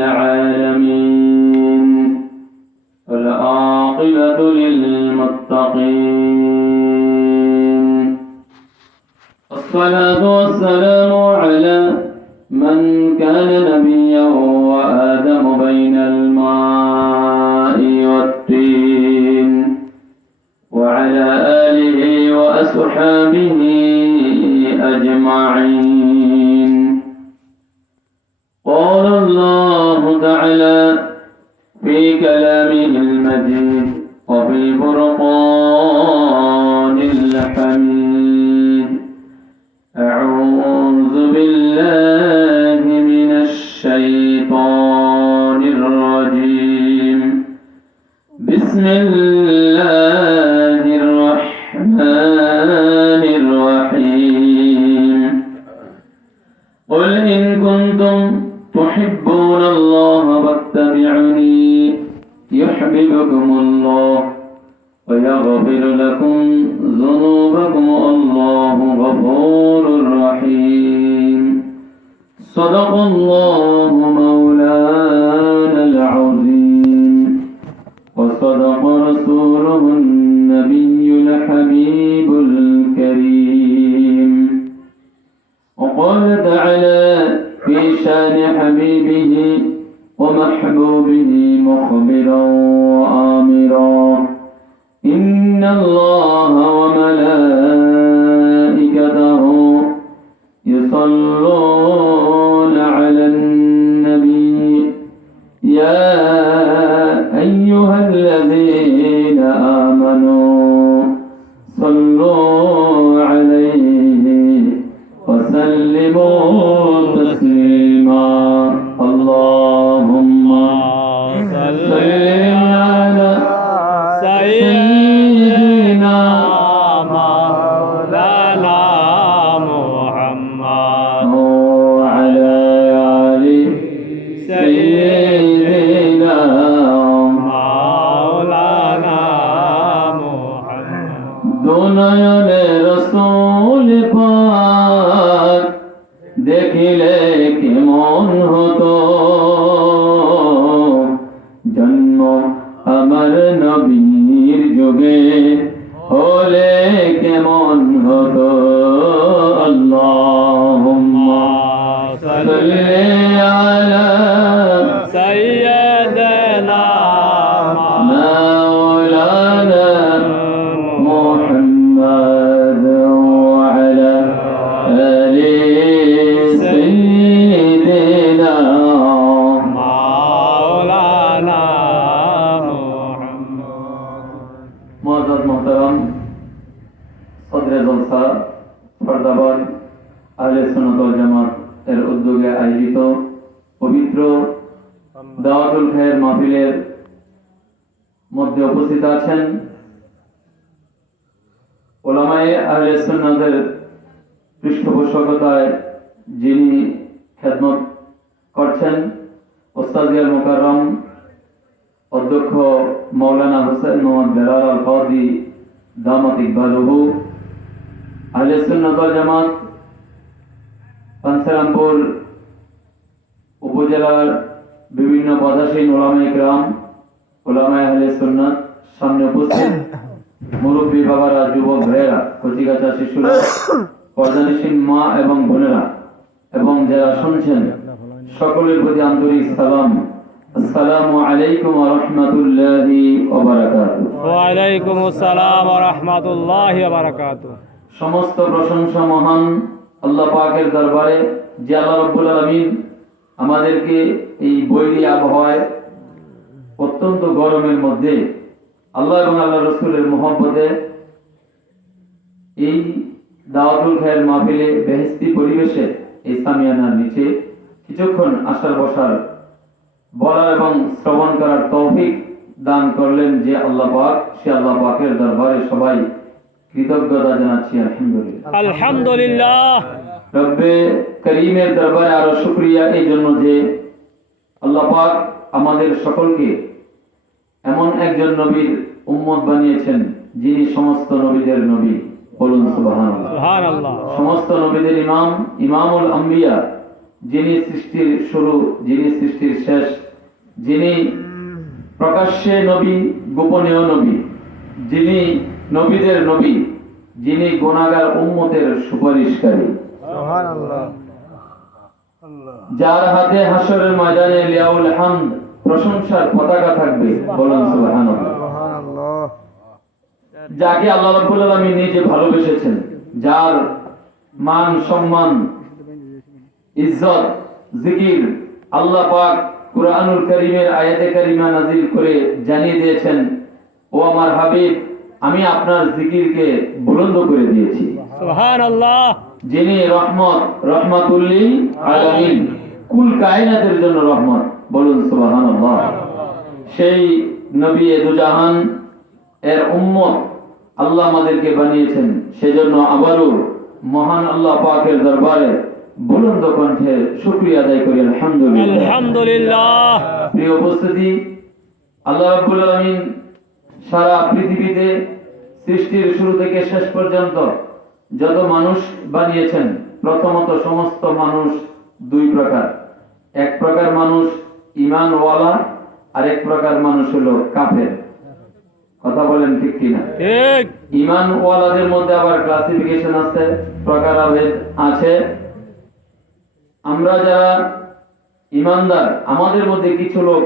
العالمين والعاقبة للمتقين الصلاة والسلام على من كان نبيا وآدم بين الماء والطين وعلى آله وأصحابه أجمعين. قال الله تعالى في كلامه المجيد وفي الفرقان الحميد: أعوذ بالله من الشيطان الرجيم. بسم الله الرحمن الرحيم. قل إن كنتم تحبون الله فاتبعوني يحببكم الله ويغفر لكم ذنوبكم والله غفور رحيم. صدق الله مولانا العظيم وصدق رسوله النبي الحبيب الكريم. وقال تعالى في شان حبيبه ومحبوبه مخبرا وآمرا: إن الله وملائكته يصلون على النبي يا أيها الذين آمنوا صلوا عليه وسلموا تسليما. اللهم صل على سيدنا مولانا محمد وعلى آل سيدنا مولانا محمد. দুনয়নে রসূল পাক দেখিলে কেমন হতো, জন্ম আমার নবীর যুগে হলে কেমন হতো। আল্লাহুম্মা সাল্লি আলা সাইয়্যিদিনা মাওলানা মুহাম্মদ ওয়া আলা আলি সাইয়্যিদিনা মাওলানা মুআজ্জাজ মুহতারাম সদরে জলসা ফরদাবাদ আহলে সুন্নাত ওয়াল জামাত এর উদ্যোগে আয়োজিত পবিত্র দাওয়াতুল খায়ের মাহফিলের মধ্যে উপস্থিত আছেন উলামায়ে আহলে সুন্নাতের পৃষ্ঠপোষকতায় যিনি খেদমত করছেন ওস্তাদিয়াল মুকাররম অধ্যক্ষ মৌলানা হোসেন মোহাম্মদ বেলাল আল কাদি দামাত ইকবালুহু, আহলে সুন্নাত ওয়াল জামাত পাঞ্চরামপুর উপজেলার বিভিন্ন পদাসীন ওলামায়ে কিরাম, ওলামায়ে আহলে সুন্নাত, সামনে উপস্থিত মুরব্বী বাবারা, যুবক ভাইয়েরা, কচিকাচা শিশুরা, পর্দানিসীন মা এবং বোনেরা এবং যারা শুনছেন সকলের প্রতি আন্তরিক সালাম। আসসালামু আলাইকুম ওয়া রাহমাতুল্লাহি ওয়া বারাকাতুহু। ওয়া আলাইকুম আসসালাম ওয়া রাহমাতুল্লাহি ওয়া বারাকাতুহু। সমস্ত প্রশংসা মহান আল্লাহ পাকের দরবারে, যে আল্লাহ রাব্বুল আলামিন আমাদেরকে এই বৈরী আবহাওয়ায় অত্যন্ত গরমের মধ্যে আল্লাহ এবং আল্লাহ রাসূলের মহব্বতে এই দাওয়াতুল খায়ের মাহফিলে বেহেশতি পরিবেশে এই সামিয়ানার নিচে কিছুক্ষণ আসার বসার, বলার এবং শ্রবণ করার তৌফিক দান করলেন যে আল্লাহ পাক, সে আল্লাহ পাকের দরবারে সবাই কৃতজ্ঞতা জানাচ্ছি। আলহামদুলিল্লাহ আলহামদুলিল্লাহ। রব্বে করিমের দরবারে আরো শুকরিয়া এই জন্য যে আল্লাহ পাক আমাদের সকলকে এমন একজন নবীর উম্মত বানিয়েছেন যিনি সমস্ত নবীদের নবী। বলুন সুবহানাল্লাহ। সুবহানাল্লাহ। সমস্ত নবীদের ইমাম, ইমামুল আম্বিয়া যিনি সৃষ্টির শুরু, যিনি সৃষ্টির শেষ, যিনি প্রকাশ্যে নবী, গোপনীয় নবী, যিনি নবীদের নবী, যিনি গুনাহগার উম্মতের সুপারিশকারী, যার হাতে হাসরের ময়দানে লিয়াউল হামদ, প্রশংসার পতাকা থাকবে, বলুন সুবহানাল্লাহ। যাকে আল্লাহ রাব্বুল আলামিন নিজে ভালোবেসেছেন, যার মান সম্মান ইজ্জত জিকির আল্লাহ পাক কুরআনুল কারীমের আয়াতে কারিমা নাযিল করে জানিয়ে দিয়েছেন, ও আমার হাবিব, আমি আপনার জিকিরকে বুলন্দ করে দিয়েছি। সুবহানাল্লাহ। যিনি রহমত, রহমাতুল লিল আলামিন, কুল কায়নাতের জন্য রহমত, বলুন সুবহানাল্লাহ। সেই নবী দুজাহান এর উম্মত আল্লাহ আমাদেরকে বানিয়েছেন, সেজন্য আবারও মহান আল্লাহ পাকের দরবারে বুলন্দ কণ্ঠে শুকরিয়া আদায় করি আলহামদুলিল্লাহ। আলহামদুলিল্লাহ। প্রিয় উপস্থিতি, আল্লাহ রাব্বুল আলামিন সারা পৃথিবীতে সৃষ্টির শুরু থেকে শেষ পর্যন্ত যত মানুষ বানিয়েছেন, প্রথমত সমস্ত মানুষ দুই প্রকার। এক প্রকার মানুষ ঈমানওয়ালা, আর এক প্রকার মানুষ হলো কাফের। কথা বলেন ঠিক কিনা? ঠিক। ঈমানওয়ালাদের মধ্যে আবার ক্লাসিফিকেশন আছে, প্রকারভেদ আছে। আমরা যারা ঈমানদার, আমাদের মধ্যে কিছু লোক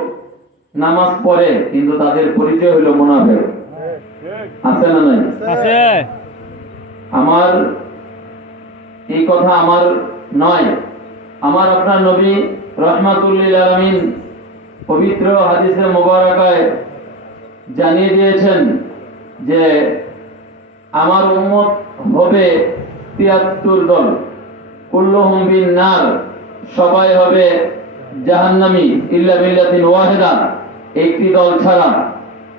নামাজ পড়ে কিন্তু তাদের পরিচয় হলো মুনাফিক। আছে না নাই? আছে। আমার এই কথা আমার নয়, আমার আপনার নবী রহমাতুল লিল আলামিন পবিত্র হাদিসে মুবারাকায় জানিয়ে দিয়েছেন যে আমার উম্মত হবে ৭৩ দল, কুল্লুহুম বিন নার, সবাই হবে জাহান্নামী ইল্লা মিল্লাতিন ওয়াহিদা, একটি দল ছাড়া।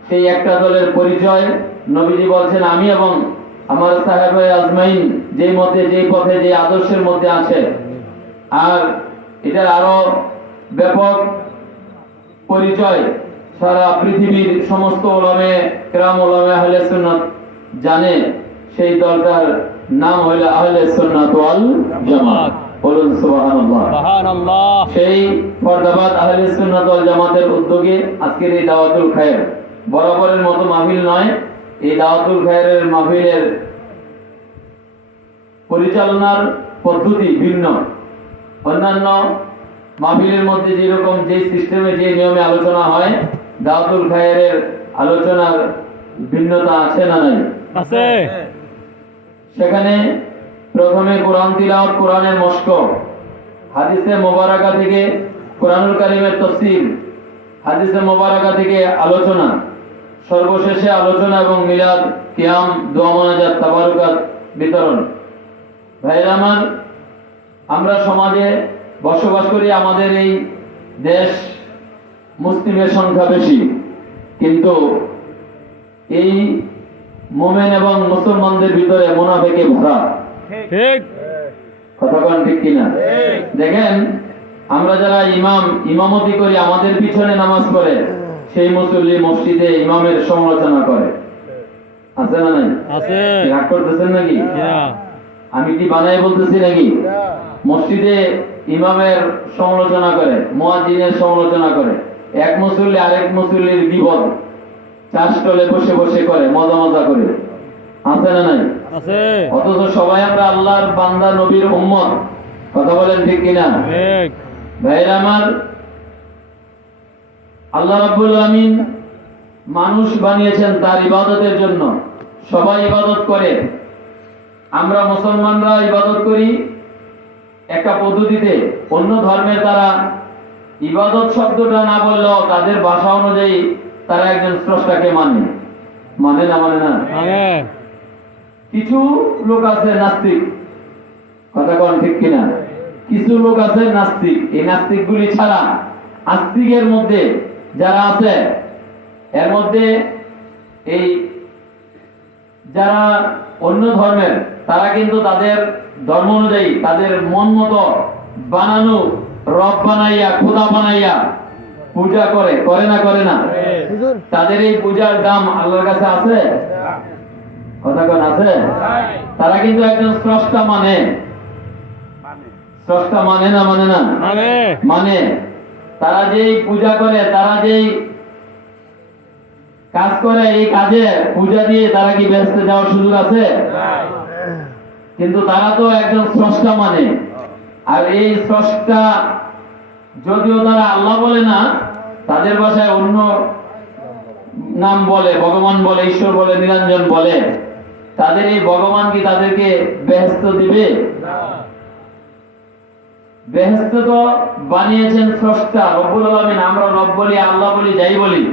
সেই একটা দলের পরিচয় নবীজি বলছেন, আমি এবং আমার সাহাবায়ে আজমাইন যেই মতে, যেই পথে, যে আদর্শের মধ্যে আছে। আর এটার আরো ব্যাপক পরিচয় সারা পৃথিবীর সমস্ত উলামে কেরাম, উলামে আহলে সুন্নাত জানে। সেই দলটার নাম হইল আহলে সুন্নাত ওয়াল জামাত, বলুন সুবহানাল্লাহ। সুবহানাল্লাহ। সেই ফরদাবাদ আহলে সুন্নাত ওয়াল জামাতের উদ্যোগে আজকের এই দাওয়াতুল খায়ের, বরাবরের মতো মাহফিল নয়, এই দাওয়াতুল খায়েরের মাহফিলের পরিচালনার পদ্ধতি ভিন্ন। অন্যান্য মাহফিলের মধ্যে যেরকম, যে সিস্টেমে, যে নিয়মে আলোচনা হয়, দাওয়াতুল খায়েরের আলোচনার ভিন্নতা আছে না নাই? আছে। সেখানে প্রথমে কোরআন তিলাওয়াত, কোরআনের মশক, হাদিসে মোবারকা থেকে কোরআনুল কারীমের তাফসীর, হাদিসে মোবারকা থেকে আলোচনা, সর্বশেষে আলোচনা এবং মিলাদ, কিয়াম, দোয়া মোনাজাত, তাবারুকাত বিতরণ। ভাইরা আমার, আমরা সমাজে বসবাস করি, আমাদের এই দেশ মুসলিমের সংখ্যা বেশি, কিন্তু এই মুমিন এবং মুসলমানদের ভিতরে মুনাফিকে ভরা। ঠিক। কথা বলেন ঠিক কিনা? দেখেন, আমরা যারা ইমামতি করি, আমাদের পিছনে নামাজ পড়ে, সেই মুসল্লি মসজিদে ইমামের সমালোচনা করে। আছে না নাই? আছে। রাগ করতেছেন নাকি? না। আমি কি বানাই বলতেছি নাকি? মসজিদে ইমামের সমালোচনা করে, মুয়াজ্জিনের সমালোচনা করে। এক মুসল্লি আরেক মুসল্লির গীবত চাষতলে বসে বসে করে, মজা করে। আছে না নাই? আছে। অথচ সবাই আমরা আল্লাহর বান্দা, নবীর উম্মত। কথা বলেন ঠিক কিনা? ঠিক। ভাইরা আমার, আল্লাহ রাব্বুল আলামিন মানুষ বানিয়েছেন তার ইবাদতের জন্য। সবাই ইবাদত করে, আমরা মুসলমানরা ইবাদত করি একটা পদ্ধতিতে। অন্য ধর্মের তারা ইবাদত শব্দটা না বললেও তাদের ভাষা অনুযায়ী তারা একজন স্রষ্টাকে মানে না? মানে না? মানে। কিছু লোক আছে নাস্তিক। কথা কোন ঠিক কিনা? কিছু লোক আছে নাস্তিক। এই নাস্তিকগুলি ছাড়া আস্তিকের মধ্যে যারা আছে, এর মধ্যে এই যারা অন্য ধর্মের, তারা কিন্তু তাদের ধর্ম অনুযায়ী তাদের মন মতো বানানো রব বানাইয়া, খোদা বানাইয়া পূজা করে না? করে না? তাদের এই পূজার দাম আল্লাহর কাছে আছে? কথা কোন আছে? তারা কিন্তু একজন স্রষ্টা মানে। স্রষ্টা মানে না মানে না? মানে মানে। তারা যেই পূজা করে, তারা যেই কাজ করে, এই কাজে পূজা দিয়ে তারা কি বেহেশতে যাওয়ার সুযোগ আছে? কিন্তু তারা তো একজন স্রষ্টা মানে। আর এই স্রষ্টা যদিও তারা আল্লাহ বলে না, তাদের ভাষায় অন্য নাম বলে, ভগবান বলে, ঈশ্বর বলে, নিরঞ্জন বলে। তাদের এই ভগবান কি তাদেরকে বেহেশত দিবে? বেহেশত তো বানিয়েছেন স্রষ্টা রব্বুল আলামিন। আমরা রব বলি, আল্লাহ বলি, যাই বলি,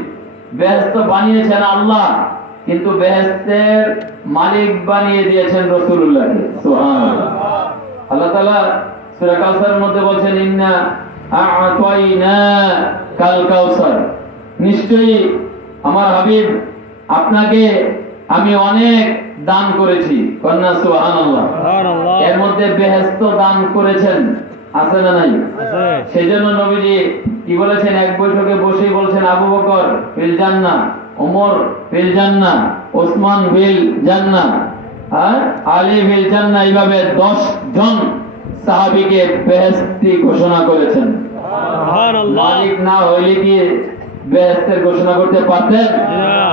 বেহেশত বানিয়েছেন আল্লাহ, কিন্তু বেহেশতের মালিক বানিয়ে দিয়েছেন রাসূলুল্লাহকে। সুবহানাল্লাহ। আল্লাহ তাআলা সূরা কাউসারের মধ্যে বলছেন, ইন্না আ'তাইনা কাল কাউসার, নিশ্চয়ই আমার হাবিব আপনাকে আমি অনেক দান করেছি। কন্যা সুবহানাল্লাহ। সুবহানাল্লাহ। এর মধ্যে বেহেশত দান করেছেন, আছে না নাই? আছে। সেজন্য নবীজি কি বলেছেন? এক বৈঠকে বসেই বলছেন, আবু বকর ফিল জান্নাহ, ওমর ফিল জান্নাহ, ওসমান ফিল জান্নাহ, আলী ফিল জান্নাহ। এইভাবে 10 জন সাহাবীকে বেহেশতি ঘোষণা করেছেন। সুবহানাল্লাহ। মালিক না হইলে কি বেহেশতের ঘোষণা করতে পারতেন? না।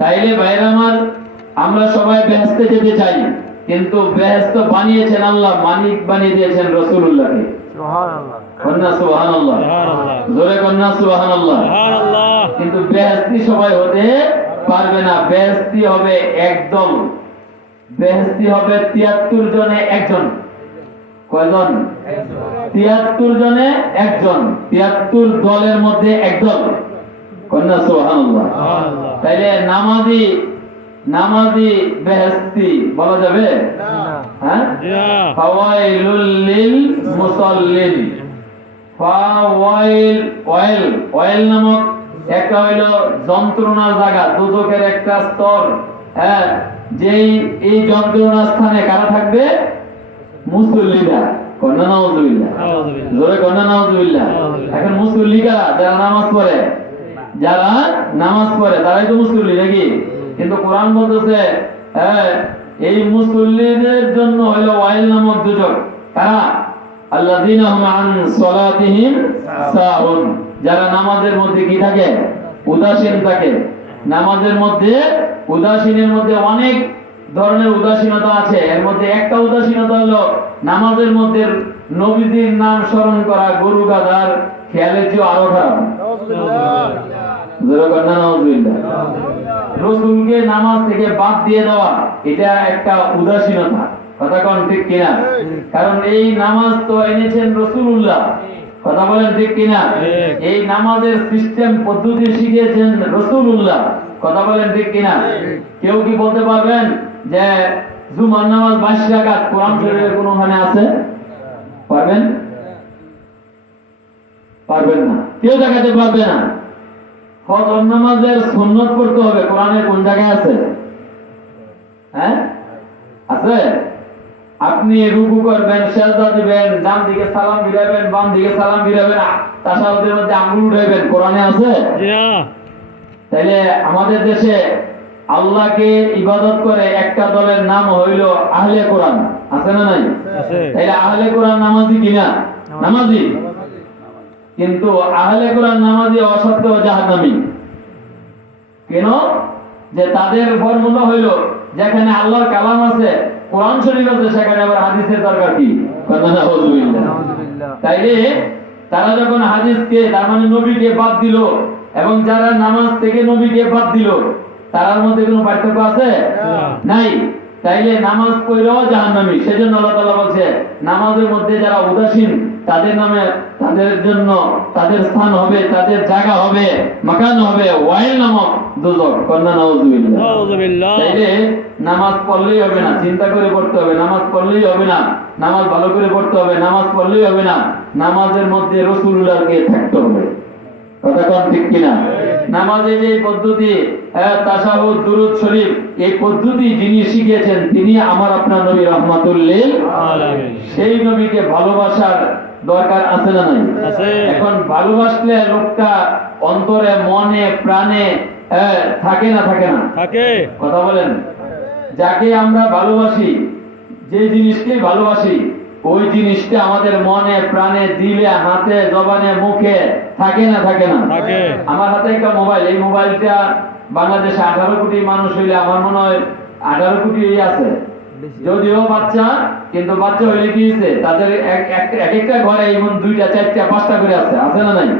তাইলে ভাইরা আমার, আমরা সবাই বেহেশতে যেতে চাই, কিন্তু বেহেশত বানিয়েছেন আল্লাহ, মালিক বানিয়ে দিয়েছেন রাসূলুল্লাহকে। সুবহানাল্লাহ। কন্যা সুবহানাল্লাহ। সুবহানাল্লাহ। জোরে কন্যা সুবহানাল্লাহ। সুবহানাল্লাহ। কিন্তু বেহেশতি সবাই হতে পারবে না। বেহেশতি হবে একদল, বেহেশতি হবে 73 জনে একজন। কয়জন? 73 জনে একজন, 73 দলের মধ্যে একদল। কন্যা সুবহানাল্লাহ। সুবহানাল্লাহ। তাইলে নামাজি বেহেশতি বলা যাবে? হ্যাঁ। জি না। ফাওয়াইলুল লিল মুসাল্লিন। ওয়াইল নামক একটা হইল যন্ত্রণার জায়গা, দুজকের একটা স্তর। হ্যাঁ, যেই এই যন্ত্রণার স্থানে কারা থাকবে? মুসল্লিরা। কন্যা নাউজুবিল্লাহ। আউযুবিল্লাহ। জোরে কন্যা নাউজুবিল্লাহ। এখন মুসল্লি কারা? যারা নামাজ পড়ে, যারা নামাজ পড়ে তারাই তো মুসল্লি নাকি? কিন্তু কোরআন বলতেছে এই মুসল্লিদের জন্য হলো ওয়াইল নামক দুজক। কারা? আল্লাযীনা হুম আন সালাতিহিম সাহুন, যারা নামাজের মধ্যে কি থাকে? উদাসীন থাকে। নামাজের মধ্যে উদাসীনের মধ্যে অনেক ধরনের উদাসীনতা আছে। এর মধ্যে একটা উদাসীনতা হলো নামাজের মধ্যে নবীজির নাম স্মরণ করা গরু গাধার খেয়ালের চেয়ে আরো খারাপ। রসুলকে নামাজ থেকে বাদ দিয়ে দেওয়া, এটা একটা উদাসীনতা। কথা কোন ঠিক কিনা? কারণ এই নামাজ তো এনেছেন রাসূলুল্লাহ। কথা বলেন ঠিক কিনা? এই নামাজের সিস্টেম পদ্ধতি শিখিয়েছেন রাসূলুল্লাহ। কথা বলেন ঠিক কিনা? কেউ কি বলতে পারবেন যে জুমার নামাজ 22 রাকাত কোরআন শরীফের কোনখানে আছে? পারবেন? পারবেন না, কেউ দেখাতে পারবে না। ফজর নামাজের সুন্নত পড়তে হবে, কোরআনের কোন জায়গায় আছে? হ্যাঁ, আছে? আপনি রুকু করবেন, সিজদা দিবেন, ডান দিকে সালাম ফিরাবেন, বাম দিকে সালাম ফিরাবেন, তাশাহুদের মধ্যে আঙ্গুল উঠাইবেন, কোরআনে আছে? জি না। তাইলে আমাদের দেশে আল্লাহকে ইবাদত করে একটা দলের নাম হইল আহলে কোরআন। আছে না নাই? আছে। তাইলে আহলে কোরআন নামাজি কিনা? নামাজি। কিন্তু আহলে কোরআন নামাজি অসত্য জাহান্নামী। কেন? যে তাদের ফর্মুলা হইল যেখানে আল্লাহর কালাম আছে, কোরআন শরীফ আছে, সেখানে আবার হাদিসের দরকার কি? তাইলে তারা যখন হাদিসকে, তার মানে নবীকে বাদ দিল, এবং যারা নামাজ থেকে নবীকে বাদ দিল, তার মধ্যে কোনো পার্থক্য আছে? নাই। তাইলে নামাজ পড়লেও জাহান্নামী। সেজন্য আল্লাহ তাআলা বলছে, নামাজের মধ্যে যারা উদাসীন, তাদের নামে, তাদের জন্য, তাদের স্থান হবে, তাদের জায়গা হবে, মাকান হবে ওয়াইল নামক দুজক। কন্যা নাউজুবিল্লাহ। আউযুবিল্লাহ। তাইলে নামাজ পড়লেই হবে না, চিন্তা করে পড়তে হবে। নামাজ পড়লেই হবে না, নামাজ ভালো করে পড়তে হবে। নামাজ পড়লেই হবে না, নামাজের মধ্যে রাসূলুল্লাহকে থাকতে হবে। কথা কোন ঠিক কিনা? নামাজে যে পদ্ধতি, তাশাহুদ, দুরূদ শরীফ, এই পদ্ধতি যিনি শিখিয়েছেন তিনি আমার আপনার নবী রাহমাতুল লিল আলামিন। সেই নবীকে ভালোবাসার দরকার আছে না নাই? আছে। এখন ভালোবাসলে লোকটা অন্তরে, মনে, প্রাণে থাকে না? থাকে না? থাকে। কথা বলেন। যাকে আমরা ভালোবাসি, যে জিনিসকে ভালোবাসি, ওই জিনিসটা আমাদের মনে প্রাণে দিলে হাতে জবানে মুখে থাকে না থাকে না? থাকে। আমার হাতে একটা মোবাইল, এই মোবাইলটা বাংলাদেশে 18 কোটি মানুষ হইলে আমার মনে হয় 18 কোটি আছে, যদিও বাচ্চা, কিন্তু বাচ্চা হইলে কি হয়েছে তাদের এক একটা ঘরে এমন 2টা 4টা 5টা করে আছে না নাই?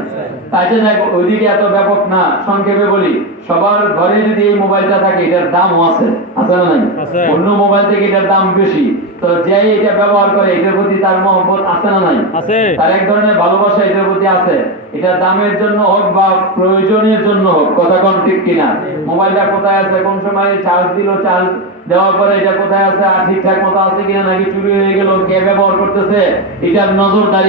তাই যে দেখ ওইদিকে এত ব্যাপক না, সংক্ষেপে বলি, সবার ঘরে যদি এই মোবাইলটা থাকে এটার দামও আছে না নাই? আছে। অন্য মোবাইল থেকে এটার দাম বেশি, তো যে এটা ব্যবহার করে এটার প্রতি তার মহব্বত আছে না নাই? আছে। তার এক ধরনের ভালোবাসা এটার প্রতি আছে। এটা দামের জন্য হোক বা প্রয়োজনের জন্য হোক, কথা কোন ঠিক কিনা? মোবাইলটা কোথায় আছে, কোন সময় চার্জ দিল, চার্জ দেওয়ার পরে এটা কোথায় আছে, আর ঠিকঠাক মতো আছে কিনা, নাকি চুরি হয়ে গেল, কে ব্যবহার করতেছে, এটার নজরদারি